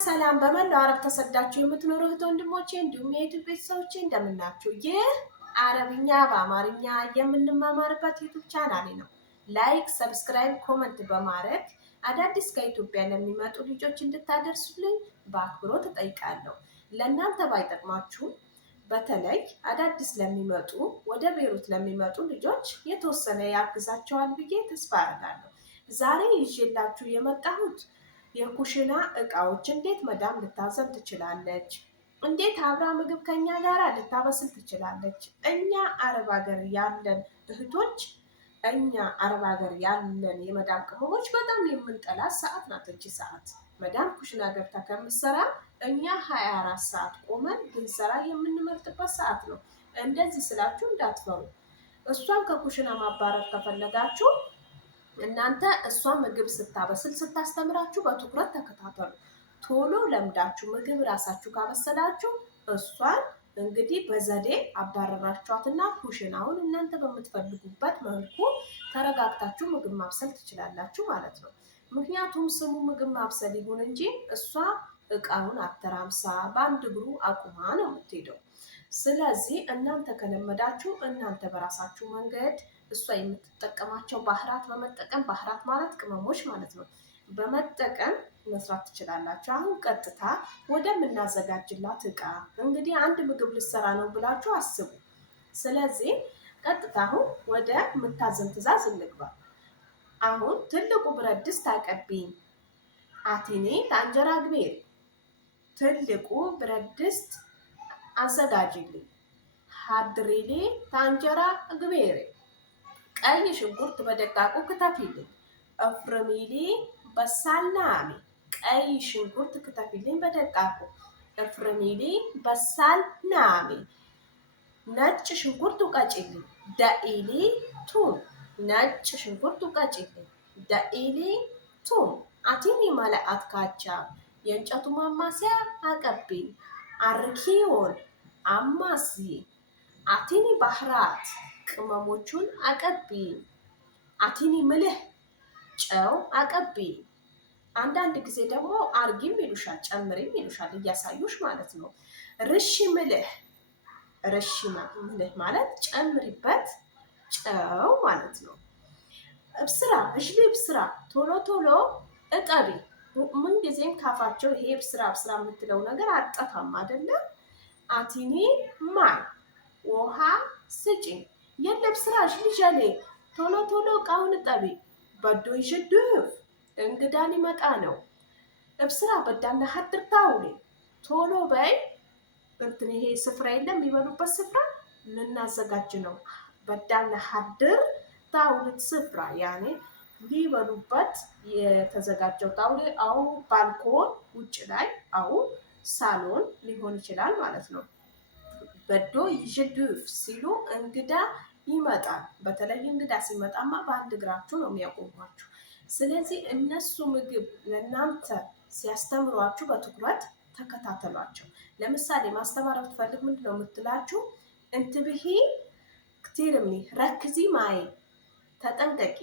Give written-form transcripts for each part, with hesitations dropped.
ሰላም በመላው አረብ ተሰዳችሁ የምትኖሩ እህት ወንድሞቼ እንዲሁም የዩቲዩብ ቤተሰቦቼ እንደምናችሁ። ይህ አረብኛ በአማርኛ የምንማማርበት ዩቲዩብ ቻናሌ ነው። ላይክ፣ ሰብስክራይብ፣ ኮመንት በማድረግ አዳዲስ ከኢትዮጵያ ለሚመጡ ልጆች እንድታደርሱልኝ በአክብሮት እጠይቃለሁ። ለእናንተ ባይጠቅማችሁ በተለይ አዳዲስ ለሚመጡ ወደ ቤሩት ለሚመጡ ልጆች የተወሰነ ያግዛቸዋል ብዬ ተስፋ አደርጋለሁ። ዛሬ ይዤላችሁ የመጣሁት የኩሽና እቃዎች እንዴት መዳም ልታዘብ ትችላለች፣ እንዴት አብራ ምግብ ከኛ ጋር ልታበስል ትችላለች። እኛ አረብ ሀገር ያለን እህቶች፣ እኛ አረብ ሀገር ያለን የመዳም ቅመሞች በጣም የምንጠላት ሰዓት ናት እቺ ሰዓት። መዳም ኩሽና ገብታ ከምትሰራ እኛ 24 ሰዓት ቆመን ብንሰራ የምንመርጥበት ሰዓት ነው። እንደዚህ ስላችሁ እንዳትፈሩ። እሷን ከኩሽና ማባረር ከፈለጋችሁ እናንተ እሷ ምግብ ስታበስል ስታስተምራችሁ በትኩረት ተከታተሉ። ቶሎ ለምዳችሁ ምግብ ራሳችሁ ካበሰላችሁ እሷን እንግዲህ በዘዴ አባረራችኋትና ኩሽናውን እናንተ በምትፈልጉበት መልኩ ተረጋግታችሁ ምግብ ማብሰል ትችላላችሁ ማለት ነው። ምክንያቱም ስሙ ምግብ ማብሰል ይሁን እንጂ እሷ እቃውን አተራምሳ በአንድ እግሩ አቁማ ነው የምትሄደው። ስለዚህ እናንተ ከለመዳችሁ እናንተ በራሳችሁ መንገድ እሷ የምትጠቀማቸው ባህራት በመጠቀም ባህራት ማለት ቅመሞች ማለት ነው በመጠቀም መስራት ትችላላችሁ። አሁን ቀጥታ ወደምናዘጋጅላት እቃ እንግዲህ አንድ ምግብ ልሰራ ነው ብላችሁ አስቡ። ስለዚህ ቀጥታ አሁን ወደ ምታዘን ትእዛዝ እንግባ። አሁን ትልቁ ብረት ድስት አቀቢኝ አቲኔ ታንጀራ ግቤር ትልቁ ብረት ድስት አዘጋጅልኝ። ሀድሪሌ ታንጀራ ግቤሬ ቀይ ሽንኩርት በደቃቁ ክተፊልኝ። እፍርሚሊ በሳል ናሚ ቀይ ሽንኩርት ክተፊልኝ በደቃቁ። እፍርሚሊ በሳል ናሚ ነጭ ሽንኩርት ውቀጭልኝ። ደኢሊ ቱም ነጭ ሽንኩርት ውቀጭልኝ። ደኢሊ ቱም አቲኒ መለአት ካቻ የእንጨቱ ማማሲያ አቀብኝ። አርኪዮን አማሲ አቲኒ ባህራት ቅመሞቹን አቀብኝ። አቲኒ ምልህ ጨው አቀብኝ። አንዳንድ ጊዜ ደግሞ አርጊም ይሉሻል ጨምሪም ይሉሻል እያሳዩሽ ማለት ነው። ርሺ ምልህ ርሺ ምልህ ማለት ጨምሪበት ጨው ማለት ነው። እብስራ እሽሊ ብስራ ቶሎ ቶሎ እጠቢ። ምን ጊዜም ካፋቸው ይሄ ብስራ ብስራ የምትለው ነገር አጠፋም አይደለም። አቲኒ ማይ ውሃ ስጪኝ። የለም ስራሽ ልጀሌ ቶሎ ቶሎ እቃውን እጠቢ። በዶ ይሽድፍ እንግዳ ሊመጣ ነው። እብስራ በዳና ሀድር ታውሌ ቶሎ በይ። እንትን ይሄ ስፍራ የለም የሚበሉበት ስፍራ ልናዘጋጅ ነው። በዳና ሀድር ታውልት ስፍራ ያኔ ሊበሉበት የተዘጋጀው ጣውሌ አው ባልኮን ውጭ ላይ አው ሳሎን ሊሆን ይችላል ማለት ነው። በዶ ይሽድፍ ሲሉ እንግዳ ይመጣል። በተለይ እንግዳ ሲመጣማ በአንድ እግራችሁ ነው የሚያቆሟችሁ። ስለዚህ እነሱ ምግብ ለእናንተ ሲያስተምሯችሁ በትኩረት ተከታተሏቸው። ለምሳሌ ማስተማር ብትፈልግ ምንድን ነው የምትላችሁ? እንትብሂ ክቲርምኒ ረክዚ ማይ ተጠንቀቂ፣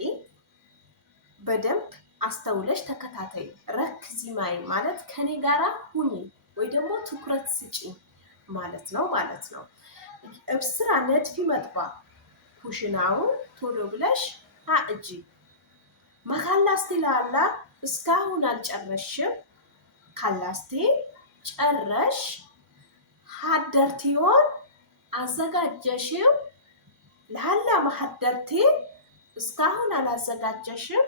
በደንብ አስተውለሽ ተከታተይ። ረክዚ ማይ ማለት ከኔ ጋራ ሁኚ ወይ ደግሞ ትኩረት ስጪ ማለት ነው ማለት ነው። እብስራ ነድፊ መጥባ ኩሽናውን ቶሎ ብለሽ አእጂ። መካላስቴ ላላ እስካሁን አልጨረሽም። ካላስቴ ጨረሽ። ሀደርቲዮን አዘጋጀሽም። ለሀላ መሀደርቴ እስካሁን አላዘጋጀሽም።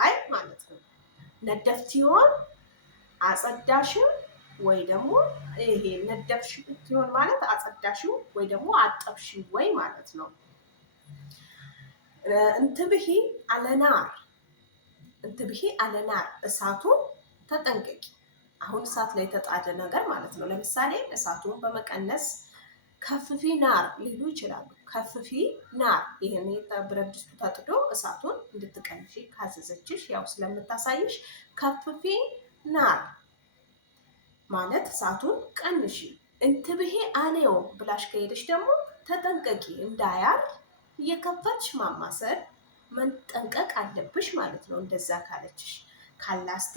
አይ ማለት ነው። ነደፍቲዮን አጸዳሽም ወይ ደግሞ ይሄ ነደፍሽውን ማለት አጸዳሽው ወይ ደግሞ አጠብሽው ወይ ማለት ነው። እንትብሂ አለናር እንትብሂ አለናር እሳቱን ተጠንቀቂ። አሁን እሳት ላይ የተጣደ ነገር ማለት ነው። ለምሳሌ እሳቱን በመቀነስ ከፍፊ ናር ሊሉ ይችላሉ። ከፍፊ ናር ይሄን ብረት ድስቱ ተጥዶ እሳቱን እንድትቀንሺ ካዘዘችሽ ያው ስለምታሳይሽ ከፍፊ ናር ማለት እሳቱን ቀንሺ። እንትብሄ አኔዮ ብላሽ ከሄደሽ ደግሞ ተጠንቀቂ እንዳያር እየከፈትሽ ማማሰል መጠንቀቅ አለብሽ ማለት ነው። እንደዛ ካለችሽ ካላስቴ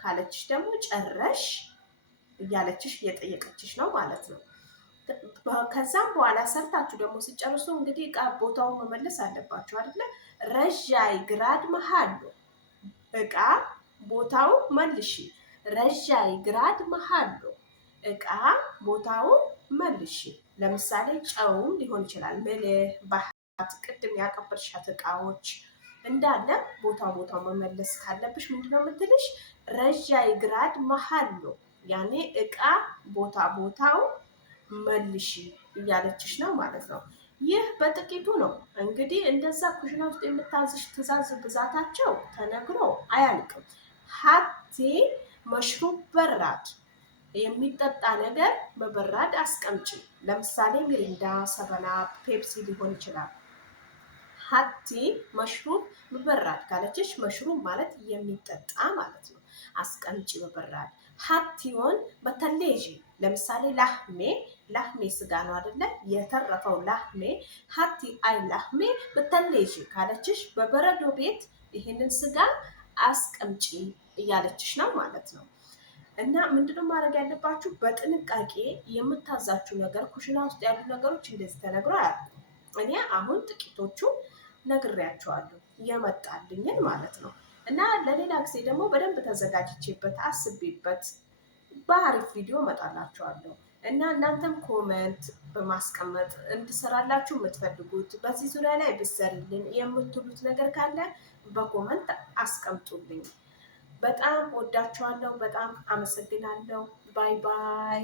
ካለችሽ ደግሞ ጨረሽ እያለችሽ እየጠየቀችሽ ነው ማለት ነው። ከዛም በኋላ ሰርታችሁ ደግሞ ሲጨርሱ እንግዲህ እቃ ቦታውን መመለስ አለባችሁ አይደለ? ረዣይ ግራድ መሃሉ እቃ ቦታው መልሺ። ረዣይ ግራድ መሃሉ እቃ ቦታው መልሺ። ለምሳሌ ጨውም ሊሆን ይችላል፣ ምልህ፣ ባህት፣ ቅድም ያቀበልሻት እቃዎች እንዳለ ቦታው መመለስ ካለብሽ ምንድነው የምትልሽ? ረዣይ ግራድ መሃሉ ያኔ እቃ ቦታው መልሺ እያለችሽ ነው ማለት ነው። ይህ በጥቂቱ ነው እንግዲህ። እንደዛ ኩሽና ውስጥ የምታዝሽ ትእዛዝ ብዛታቸው ተነግሮ አያልቅም። ሀቴ መሽሩብ በራድ የሚጠጣ ነገር በበራድ አስቀምጪ። ለምሳሌ ሚሪንዳ፣ ሰበና፣ ፔፕሲ ሊሆን ይችላል። ሀቲ መሽሩብ በበራድ ካለችሽ መሽሩብ ማለት የሚጠጣ ማለት ነው። አስቀምጪ በበራድ። ሀቲውን በተሌጂ ለምሳሌ ላህሜ ስጋ ነው አይደለ? የተረፈው ላህሜ ሀቲ አይ ላህሜ በተሌጂ ካለችሽ በበረዶ ቤት ይህንን ስጋ አስቀምጪ እያለችሽ ነው ማለት ነው። እና ምንድነው ማድረግ ያለባችሁ? በጥንቃቄ የምታዛችሁ ነገር ኩሽና ውስጥ ያሉ ነገሮች እንደዚህ ተነግረው አያውቁም። እኔ አሁን ጥቂቶቹ ነግሬያቸዋለሁ የመጣልኝን ማለት ነው። እና ለሌላ ጊዜ ደግሞ በደንብ ተዘጋጅቼበት አስቤበት በአሪፍ ቪዲዮ እመጣላችኋለሁ። እና እናንተም ኮመንት በማስቀመጥ እንድሰራላችሁ የምትፈልጉት በዚህ ዙሪያ ላይ ብትሰሪልን የምትሉት ነገር ካለ በኮመንት አስቀምጡልኝ። በጣም ወዳችኋለሁ። በጣም አመሰግናለሁ። ባይ ባይ።